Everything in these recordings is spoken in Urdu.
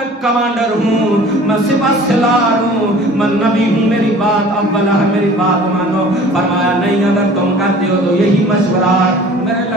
میں کمانڈر ہوں، میں سپہ سالار ہوں، میں نبی ہوں، میری بات اول ہے، میری بات مانو۔ فرمایا نہیں، اگر تم کرتے ہو تو یہی مشورہ ہے۔ میرے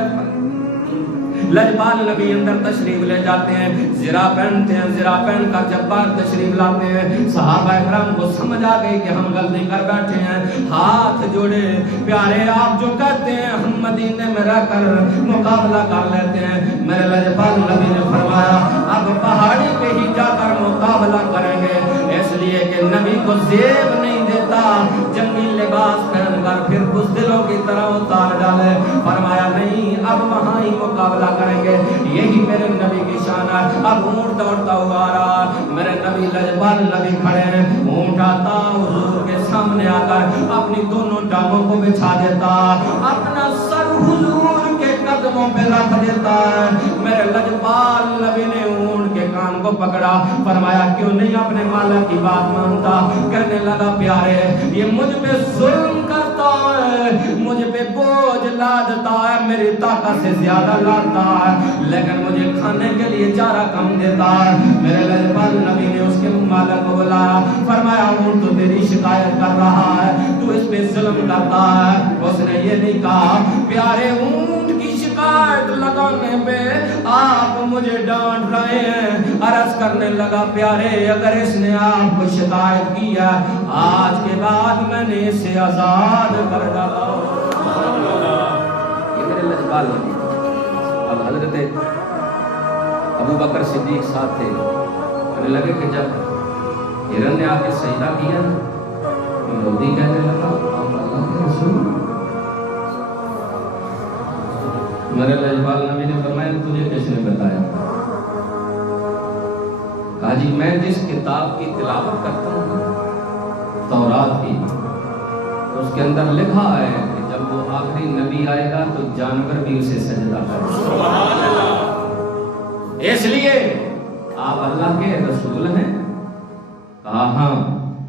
لجپال نبی اندر تشریف لے جاتے ہیں، زرا پہنتے ہیں، زرا پہن کر جب باہر تشریف لاتے ہیں، صحابہ اکرام کو سمجھ آ گئی کہ ہم غلطی کر بیٹھے ہیں، ہاتھ جوڑے، پیارے آپ جو کہتے ہیں ہم مدینے میں رہ کر مقابلہ کر لیتے ہیں۔ میرے لجپال نبی نے فرمایا اب پہاڑی پہ ہی جا کر مقابلہ کریں گے، اس لیے کہ نبی کو زیب نہیں دیتا جنگی لباس پہن کر پھر بزدلوں کی طرح اتار ڈالے۔ فرمایا نہیں، اب وہاں ہی مقابلہ کریں گے، یہی میرے نبی کی شان ہے۔ اب اونٹ دوڑتا ہوا آ رہا، میرے نبی لجپال نبی کھڑے ہیں، اونٹ آتا حضور کے سامنے آ کر اپنی دونوں ٹانگوں کو بچھا دیتا، اپنا سر حضور کے قدموں پہ رکھ دیتا ہے۔ میرے لجپال نبی نے اونٹ کے کان کو پکڑا، فرمایا کیوں نہیں اپنے مالک کی بات مانتا؟ کہنے لگا پیارے یہ مجھ پہ ظلم کرتا ہے، مجھ پہ بوجھ لادتا ہے، میری طاقت سے زیادہ لاتا ہے، لیکن مجھے کھانے کے لیے چارہ کم دیتا ہے۔ میرے لجپال نبی نے اس کے مالک کو بلایا، فرمایا اونٹ تو تیری شکایت کر رہا ہے، تو اس پہ ظلم کرتا ہے۔ اس نے یہ نہیں کہا پیارے اونٹ کی شکایت لگانے پہ آپ مجھے ڈانٹ رہے ہیں۔ عرض کرنے لگا پیارے اگر اس نے آپ کو شکایت کی ہے، آج کے بعد میں نے اسے آزاد کر ڈالا۔ یہ میرے لجپال نبی۔ اب حضرت ابو بکر صدیق ساتھ تھے، کہنے لگے کہ جب ہرن نے آ کے سجدہ کیا یہودی کہنے لگا آپ اللہ کے رسول۔ میرے لجپال نبی نے فرمایا تجھے کس نے بتایا؟ کہا جی میں جس کتاب کی تلاوت کرتا ہوں تورات کی، اس کے اندر لکھا ہے کہ جب وہ آخری نبی آئے گا تو جانور بھی اسے سجدہ کرے گا، اس لیے آپ اللہ کے رسول ہیں؟ کہا ہاں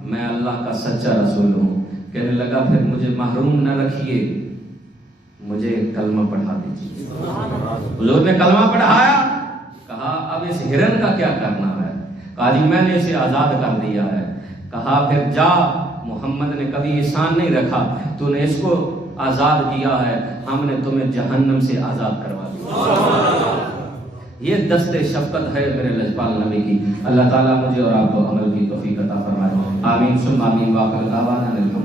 میں اللہ کا سچا رسول ہوں۔ کہنے لگا پھر مجھے محروم نہ رکھیے، مجھے کلمہ پڑھا دیجیے۔ حضور نے کلمہ پڑھایا، کہا اب اس ہرن کا کیا کرنا ہے؟ کہا جی میں نے اسے آزاد کر دیا ہے۔ کہا پھر جا، محمد نے کبھی احسان نہیں رکھا، تو نے اس کو آزاد کیا ہے، ہم نے تمہیں جہنم سے آزاد کروا دیا۔ یہ دست شفقت ہے میرے لجپال نبی کی۔ اللہ تعالیٰ مجھے اور آپ کو عمل کی توفیق عطا فرمائے، آمین ثم آمین۔ وآخر دعوانا